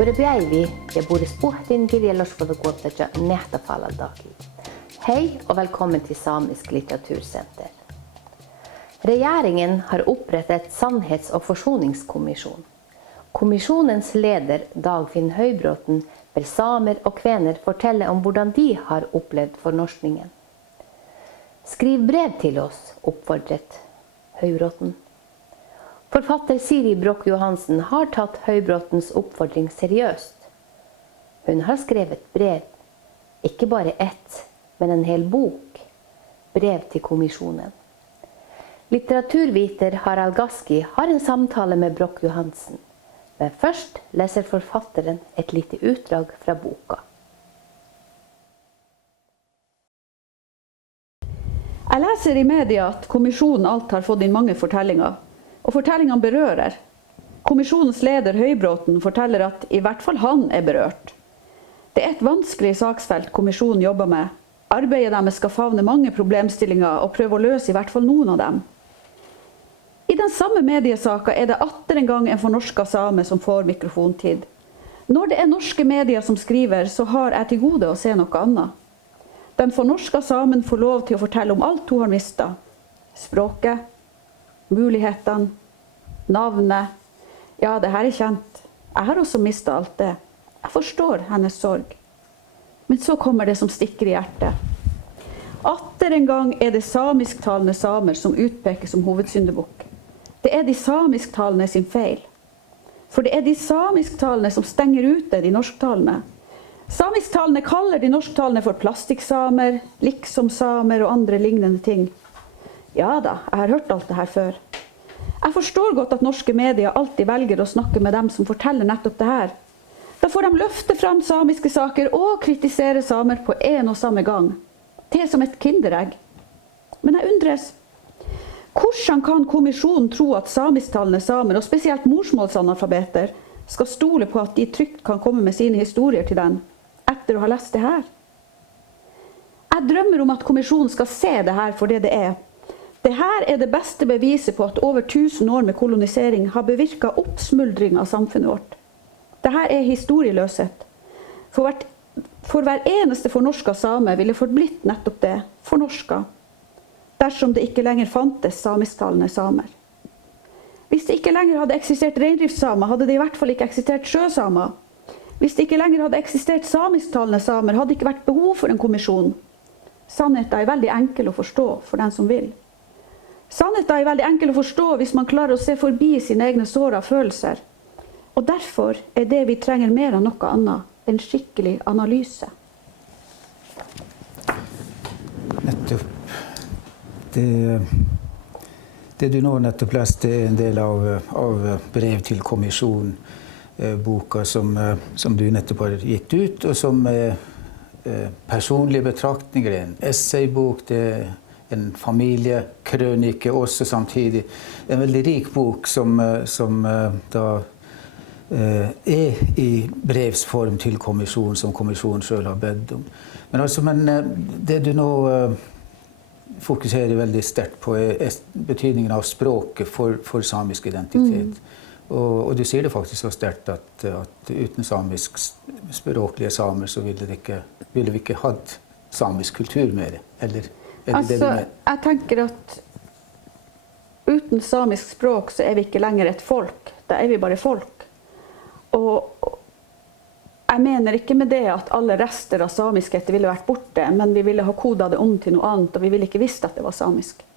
Päivi ja Boris Puhtin kirjallisuusvaliokunnassa nähtäfalaldaki. Hei og velkommen til Samisk litteratursenter. Regjeringen har opprettet Sannhets- og forsoningskommisjon. Kommisjonens leder Dagfinn Høybråten ber samer og kvener fortelle om hvordan de har opplevd fornorskningen. Skriv brev til oss, oppfordret Høybråten. Forfatter Siri Broch Johansen har tatt Høybråtens oppfordring seriøst. Hun har skrevet brev, ikke bare ett, men en hel bok, brev til kommisjonen. Litteraturviter Harald Gaski har en samtale med Broch Johansen, men først leser forfatteren et lite utdrag fra boka. Jeg leser i media at kommisjonen alt har fått inn mange fortellinger, og fortellingene berører. Kommisjonens leder Høybråten forteller at i hvert fall han er berørt. Det er et vanskelig saksfelt kommisjonen jobber med. Arbeidet deres skal favne mange problemstillinger og prøve å løse i hvert fall noen av dem. I den samme mediesaka er det atter en gang en fornorsket same som får mikrofontid. Når det er norske medier som skriver, så har jeg til gode å se noe annet. Den fornorsket samen får lov til å fortelle om alt hun har mistet. Språket, mulighetene, navnet. Ja, det her er kjent. Jeg har også mistet alt det. Jeg forstår hennes sorg. Men så kommer det som stikker i hjertet. Atter en gang er det samisktalende samer som utpekes som hovedsyndebukk. Det er de samisktalende sin feil. For det er de samisktalende som stenger ute de norsktalende. Samisktalende kaller de norsktalende for plastikksamer, liksom-samer og andre lignende ting. Ja da, jeg har hørt alt det her før. Jeg forstår godt at norske medier alltid velger å snakke med dem som forteller nettopp det her. Da får de løfte fram samiske saker og kritisere samer på en og samme gang. Det er som et kinderegg. Men jeg undres, hvordan kan kommisjonen tro at samisktalende samer, og spesielt morsmålsanalfabeter, skal stole på at de trygt kan komme med sine historier til den, etter å ha lest det her? Jeg drømmer om at kommisjonen skal se det her for det det er. Det her er det beste beviset på at over 1000 år med kolonisering har bevirket oppsmuldring av samfunnet vårt. Dette er historieløshet. For hver eneste fornorsket same ville forblitt nettopp det, fornorsket, dersom det ikke lenger fantes samisktalende samer. Hvis det ikke lenger hadde eksistert reindriftssamer, hadde det i hvert fall ikke eksistert sjøsamer. Hvis det ikke lenger hadde eksistert samisktalende samer, hadde det ikke vært behov for en kommisjon. Sannheten er veldig enkel å forstå for den som vil. Sannheten er veldig enkel å forstå hvis man klarer å se forbi sine egne sår av følelser. Og derfor er det vi trenger mer av noe annet, en skikkelig analyse. Nettopp. Det du nå nettopp leste er en del av brev til kommisjonen, boka som du nettopp har gitt ut, og som er personlige betraktninger, en essaybok, det er en familiekrønike også samtidig. En veldig rik bok som da er i brevsform til kommisjonen, som kommisjonen selv har bedt om. Men det du nå fokuserer veldig sterkt på er betydningen av språket for samisk identitet. Og du sier det faktisk så sterkt at uten samisk språklige samer så ville vi ikke hatt samisk kultur mer, eller jeg tenker at uten samisk språk så er vi ikke lenger et folk. Da er vi bare folk. Og jeg mener ikke med det at alle rester av samiskhet ville vært borte, men vi ville ha kodet det om til noe annet, og vi ville ikke visst at det var samisk.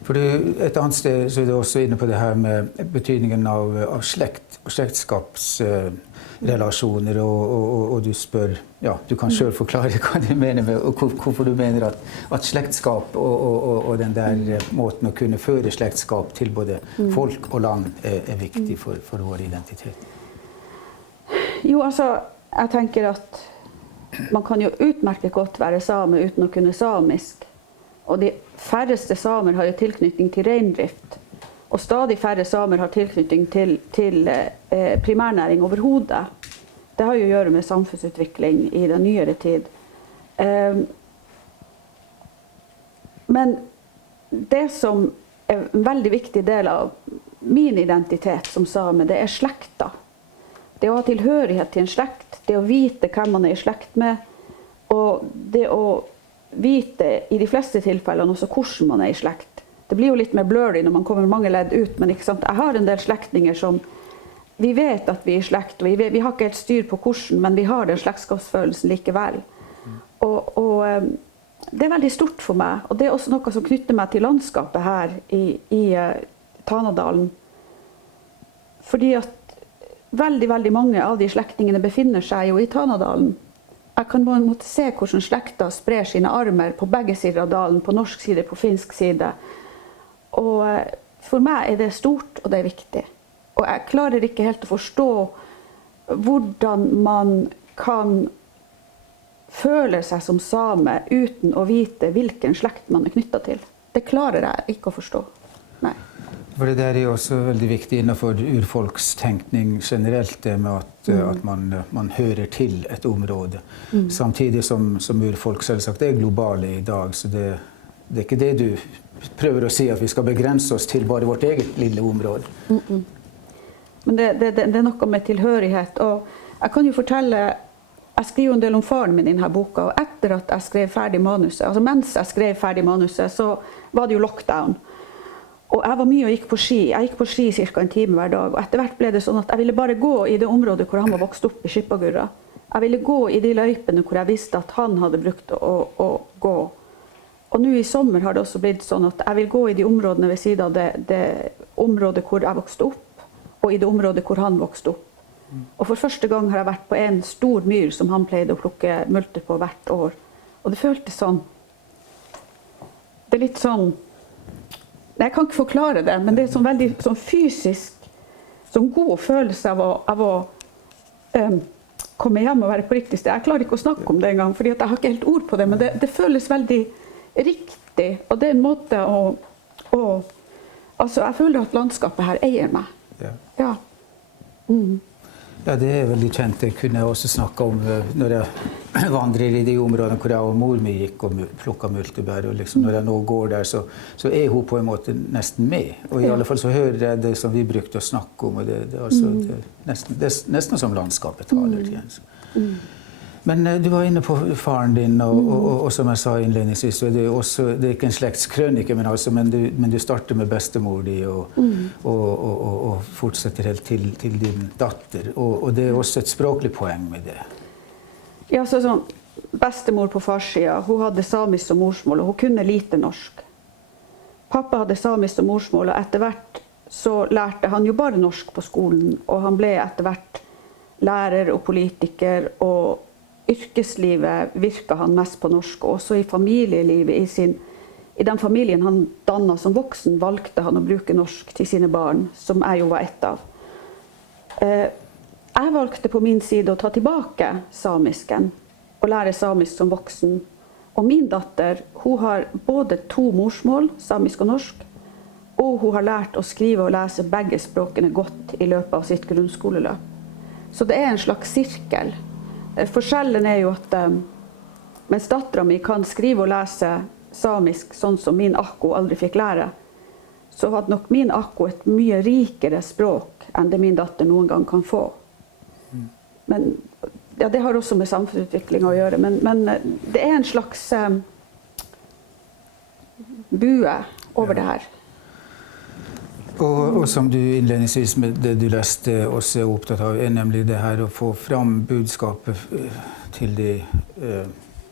For et annet sted så er du også inne på det her med betydningen av slekt og slektskapsrelasjoner, og du spør, ja, du kan selv forklare hva du mener med, og hvorfor du mener at slektskap og den der måten å kunne føre slektskap til både folk og land er viktig for vår identitet. Jo, altså, jeg tenker at man kan jo utmerket godt være same uten å kunne samisk. Og de færreste samer har jo tilknytning til reindrift. Og stadig færre samer har tilknytning til primærnæring overhodet. Det har jo å gjøre med samfunnsutvikling i den nyere tid. Men det som er en veldig viktig del av min identitet som same, det slekta. Det å ha tilhørighet til en slekt, det å vite hvem man i slekt med, og det å vite i de fleste tilfellene også hvordan man i slekt. Det blir jo litt mer blurry når man kommer mange ledd ut, men ikke sant? Jeg har en del slektninger som vi vet at vi i slekt, og vi har ikke helt styr på hvordan, men vi har den slektskapsfølelsen likevel. Og det veldig stort for meg, og det også noe som knytter meg til landskapet her i Tanadalen. Fordi at veldig mange av de slektningene befinner seg jo i Tanadalen. Jeg kan på en måte se hvordan slekta sprer sine armer på begge sider av dalen, på norsk side, på finsk side. Og for meg det stort, og det viktig. Og jeg klarer ikke helt å forstå hvordan man kan føle seg som same uten å vite hvilken slekt man knyttet til. Det klarer jeg ikke å forstå. Nei. For det der jo også veldig viktig innenfor urfolkstenkning generelt, det med at man hører til et område. Samtidig som urfolk selvsagt globale i dag, så det ikke det du prøver å si, at vi skal begrense oss til bare vårt eget lille område. Men det noe med tilhørighet, og jeg kan jo fortelle, jeg skriver en del om faren min i denne boka, og etter at jeg skrev ferdig manuset, altså mens jeg skrev ferdig manuset, så var det jo lockdown. Og jeg var mye og gikk på ski. Jeg gikk på ski cirka en time hver dag, og etter hvert ble det sånn at jeg ville bare gå i det området hvor han var vokst opp i Skippagurra. Jeg ville gå i de løypene hvor jeg visste at han hadde brukt å gå. Og nå i sommer har det også blitt sånn at jeg vil gå i de områdene ved siden av det området hvor jeg vokste opp, og i det området hvor han vokste opp. Og for første gang har jeg vært på en stor myr som han pleide å plukke multer på hvert år. Og det føltes sånn, det litt sånn, jeg kan ikke forklare det, men det sånn veldig sånn fysisk, sånn god følelse av å komme hjem og være på riktig sted. Jeg klarer ikke å snakke om det engang, fordi jeg har ikke helt ord på det, men det føles veldig riktig, og det en måte altså jeg føler at landskapet her eier meg. Ja. Ja, det veldig kjent. Det kunne jeg også snakke om når jeg vandrer i de områdene hvor jeg og mor mi gikk og plukket multebær. Og liksom, når jeg nå går der, så hun på en måte nesten med. Og i alle fall så hører jeg det som vi brukte å snakke om. Og det nesten som landskapet taler til. Men du var inne på faren din, og som jeg sa innledningsvis, så det er ikke en slektskrønike, men du starter med bestemor di og fortsetter helt til din datter. Og det er også et språklig poeng med det. Ja, sånn, bestemor på farssida, hun hadde samisk som morsmål, og hun kunne lite norsk. Pappa hadde samisk som morsmål, og etter hvert så lærte han jo bare norsk på skolen, og han ble etter hvert lærer og politiker, og yrkeslivet virket han mest på norsk, og også i familielivet, i den familien han dannet som voksen, valgte han å bruke norsk til sine barn, som jeg jo var ett av. Jeg valgte på min side å ta tilbake samisken, og lære samisk som voksen. Og min datter, hun har både 2 morsmål, samisk og norsk, og hun har lært å skrive og lese begge språkene godt i løpet av sitt grunnskoleløp. Så det en slags sirkel. Forskjellen jo at mens datteren min kan skrive og lese samisk sånn som min akko aldri fikk lære, så hadde nok min akko et mye rikere språk enn det min datter noen gang kan få. Men ja, det har også med samfunnsutvikling å gjøre, men det en slags bue over det her. Og som du innledningsvis med det du leste også opptatt av, nemlig det her å få fram budskapet til de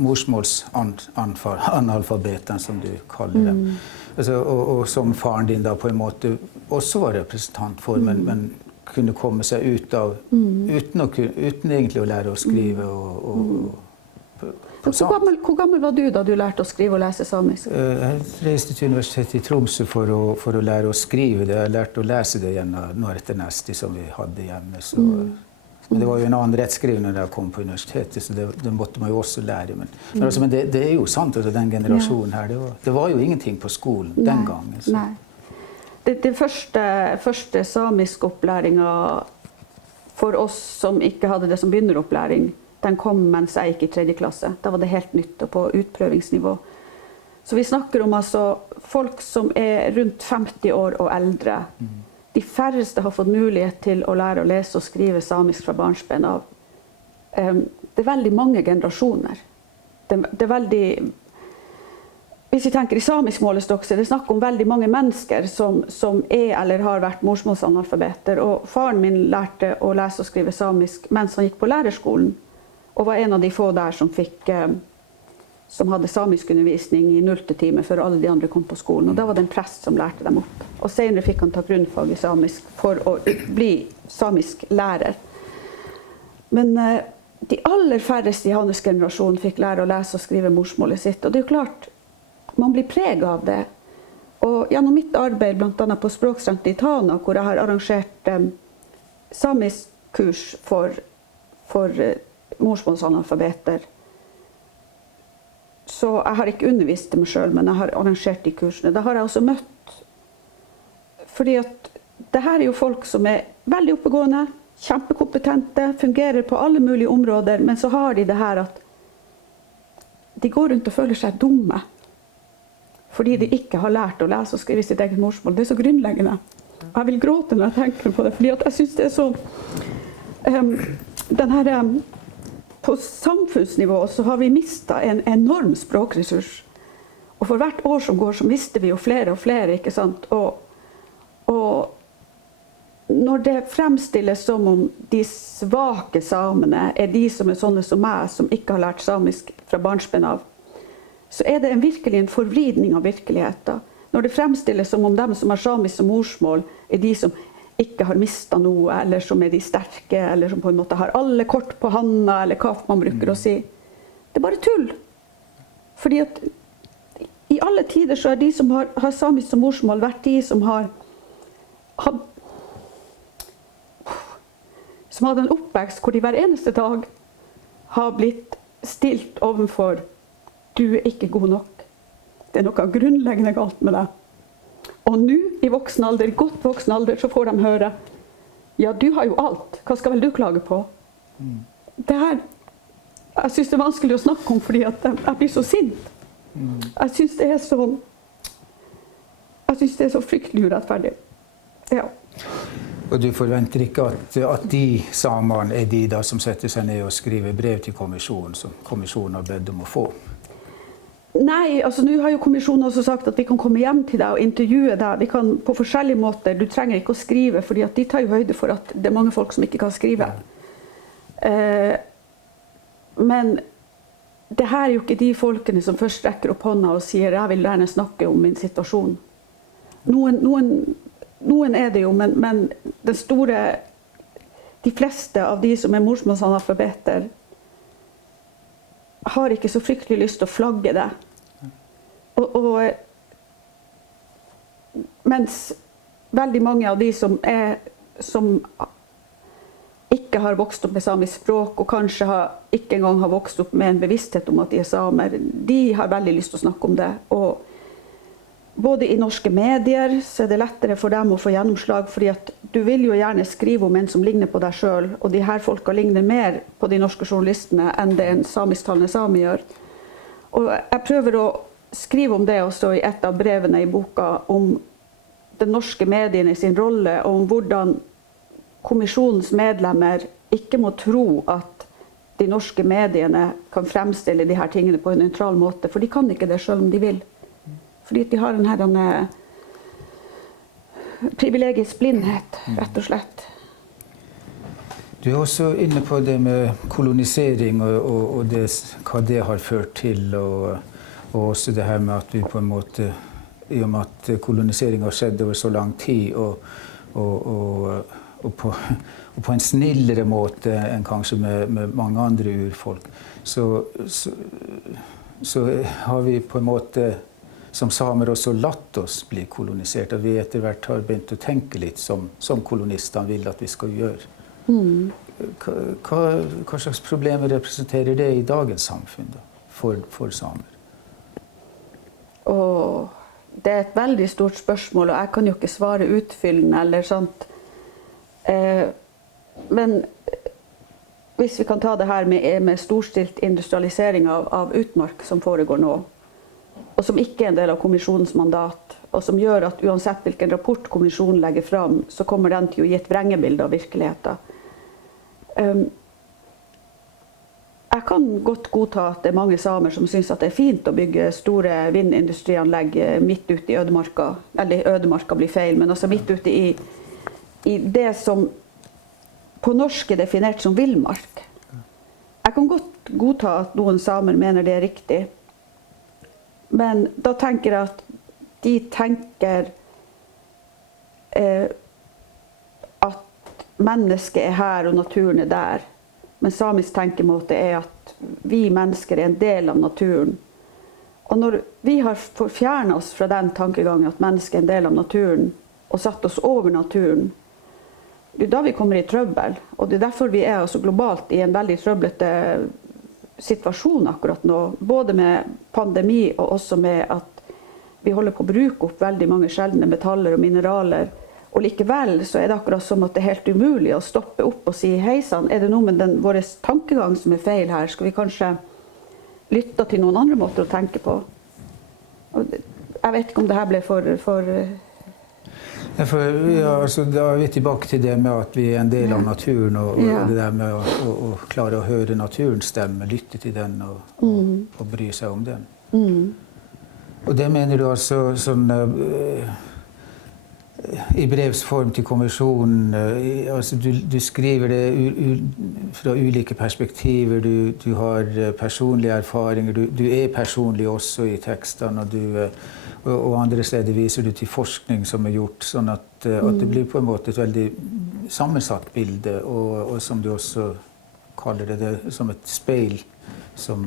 morsmålsanalfabetene, som du kaller dem. Altså, og som faren din da på en måte også var representant for, men kunne komme seg ut av, uten egentlig å lære å skrive Hvor gammel var du da du lærte å skrive og lese samisk? Jeg reiste til Universitetet i Tromsø for å lære å skrive det. Jeg lærte å lese det gjennom Norte Nesti som vi hadde hjemme. Men det var jo en annen rettskriving når jeg kom på universitetet, så det måtte man jo også lære. Men det jo sant, altså, den generasjonen her, det var jo ingenting på skolen den gangen. Så. Nei. Det første samisk opplæringa for oss som ikke hadde det som begynneropplæring, den kom mens jeg gikk i 3. klasse. Da var det helt nytt og på utprøvingsnivå. Så vi snakker om altså folk som rundt 50 år og eldre, de færreste har fått mulighet til å lære å lese og skrive samisk fra barnsben av. Det veldig mange generasjoner. Det veldig... Hvis vi tenker i samisk målestokk, så det snakk om veldig mange mennesker som eller har vært morsmålsanalfabeter. Og faren min lærte å lese og skrive samisk mens han gikk på lærerskolen. Og var en av de få der som hadde samisk undervisning i 0. time før alle de andre kom på skolen. Og da var det en prest som lærte dem opp. Og senere fikk han ta grunnfag i samisk for å bli samisk lærer. Men de aller færreste i hans generasjon fikk lære å lese og skrive morsmålet sitt. Og det er jo klart, man blir preget av det. Og gjennom mitt arbeid, blant annet på Språksenteret i Tana, hvor jeg har arrangert samisk kurs for morsmålsanalfabeter. Så jeg har ikke undervist dem selv, men jeg har arrangert de kursene. Da har jeg også møtt, fordi at det her er jo folk som er veldig oppegående, kjempekompetente, fungerer på alle mulige områder, men så har de det her at de går rundt og føler seg dumme. Fordi de ikke har lært å lese og skrive sitt eget morsmål. Det er så grunnleggende. Jeg vil gråte når jeg tenker på det, fordi at jeg synes det er så... På samfunnsnivå så har vi mistet en enorm språkressurs. Og for hvert år som går så mister vi jo flere og flere, ikke sant? Og når det fremstilles som om de svake samene er de som er sånne som meg, som ikke har lært samisk fra barnsben av, så er det virkelig en forvridning av virkeligheten. Når det fremstilles som om dem som har samisk som morsmål er de som ikke har mistet noe, eller som er de sterke, eller som på en måte har alle kort på handa, eller hva man bruker å si. Det er bare tull. Fordi at i alle tider så er de som har samisk som morsmål vært de som har en oppvekst hvor de hver eneste dag har blitt stilt ovenfor du er ikke god nok. Det er noe grunnleggende galt med deg. Og nå, i voksen alder, godt voksen alder, så får de høre ja, du har jo alt. Hva skal vel du klage på? Det her, jeg synes det er vanskelig å snakke om fordi at jeg blir så sint. Jeg synes det er så fryktelig urettferdig. Ja. Og du forventer ikke at de samene er de da som setter seg ned og skriver brev til kommisjonen, som kommisjonen har bedt om å få? Nei, altså nå har jo kommisjonen også sagt at vi kan komme hjem til deg og intervjue deg. Vi kan på forskjellige måter, du trenger ikke å skrive, fordi at de tar jo høyde for at det er mange folk som ikke kan skrive. Men det her er jo ikke de folkene som først rekker opp hånda og sier jeg vil gjerne snakke om min situasjon. Noen er det jo, men de fleste av de som er morsmålsanalfabeter har ikke så fryktelig lyst til å flagge det. Mens veldig mange av de som ikke har vokst opp med samisk språk, og kanskje ikke engang har vokst opp med en bevissthet om at de er samer, de har veldig lyst til å snakke om det. Og både i norske medier så er det lettere for dem å få gjennomslag, fordi at du vil jo gjerne skrive om en som ligner på deg selv, og de her folka ligner mer på de norske journalistene enn det en samisktalende sami gjør. Og jeg prøver å skrive om det også i et av brevene i boka, om den norske mediene sin rolle, og om hvordan kommisjonens medlemmer ikke må tro at de norske mediene kan fremstille de her tingene på en nøytral måte, for de kan ikke det selv om de vil. Fordi de har denne privilegiets blindhet, rett og slett. Du er også inne på det med kolonisering og hva det har ført til, og også det her med at vi på en måte, i og med at kolonisering har skjedd over så lang tid, og på en snillere måte enn kanskje med mange andre urfolk, så har vi på en måte som samer også latt oss bli kolonisert, og vi etter hvert har begynt å tenke litt som kolonistene vil at vi skal gjøre. Hva slags problemer representerer det i dagens samfunn da, for samer? Det er et veldig stort spørsmål, og jeg kan jo ikke svare utfyllende eller sånt. Men hvis vi kan ta det her med storstilt industrialisering av utmark som foregår nå, og som ikke er en del av kommisjonens mandat, og som gjør at uansett hvilken rapport kommisjonen legger fram, så kommer den til å gi et vrengebilde av virkeligheten. Jeg kan godt godta at det er mange samer som synes at det er fint å bygge store vindindustrianlegg midt ute i ødemarka, eller ødemarka blir feil, men altså midt ute i det som på norsk er definert som villmark. Jeg kan godt godta at noen samer mener det er riktig, men da tenker jeg at de tenker at mennesket er her og naturen er der. Men samisk tenkemåte er at vi mennesker er en del av naturen. Og når vi har fjernet oss fra den tankegangen at mennesket er en del av naturen, og satt oss over naturen, det er da vi kommer i trøbbel. Og det er derfor vi er også globalt i en veldig trøblete situasjon akkurat nå. Både med pandemi og også med at vi holder på å bruke opp veldig mange sjeldne metaller og mineraler. Og likevel så er det akkurat som at det er helt umulig å stoppe opp og si hei sann, er det noe med vår tankegang som er feil her? Skal vi kanskje lytte til noen andre måter å tenke på? Og jeg vet ikke om det her ble for ja, altså, da er vi tilbake til det med at vi er en del av naturen, og det der med å klare å høre naturens stemme, lytte til den og bry seg om den. Og det mener du altså sånn i brevsform til kommisjonen, altså du skriver det fra ulike perspektiver, du har personlige erfaringer, du er personlig også i tekstene, og andre steder viser du til forskning som er gjort, sånn at det blir på en måte et veldig sammensatt bilde, og som du også kaller det som et speil, som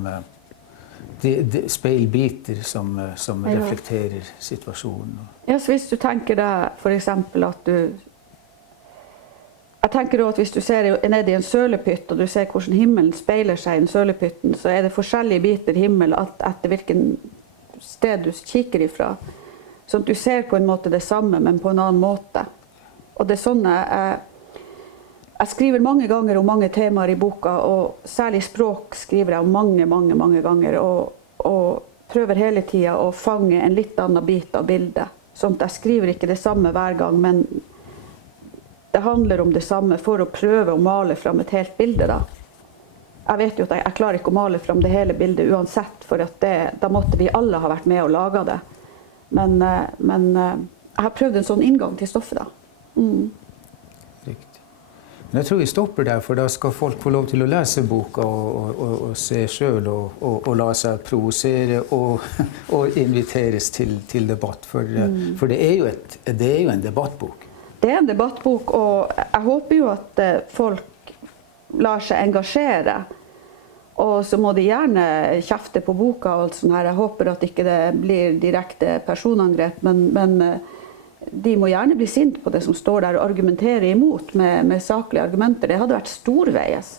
speilbiter som reflekterer situasjonen. Ja, så hvis du tenker deg for eksempel at jeg tenker også at hvis du ser ned i en sølepytt, og du ser hvordan himmelen speiler seg i en sølepytten, så er det forskjellige biter himmel etter hvilken sted du kikker ifra. Så at du ser på en måte det samme, men på en annen måte. Og det er sånn jeg skriver mange ganger om mange temaer i boka, og særlig språk skriver jeg om mange ganger, og prøver hele tiden å fange en litt annen bit av bildet. Sånn at jeg skriver ikke det samme hver gang, men det handler om det samme for å prøve å male fram et helt bilde. Da. Jeg vet jo at jeg klarer ikke å male fram det hele bildet uansett, for at da måtte vi alle ha vært med og laget det. Men jeg har prøvd en sånn inngang til stoffet da. Riktig. Men jeg tror vi stopper der, for da skal folk få lov til å lese boka og se selv, og la seg provosere og inviteres til debatt. For det er jo en debattbok. Det er en debattbok, og jeg håper jo at folk lar seg engasjere. Og så må de gjerne kjefte på boka og alt sånt her. Jeg håper at ikke det blir direkte personangrep, men de må gjerne bli sint på det som står der og argumentere imot med saklige argumenter. Det hadde vært storveies.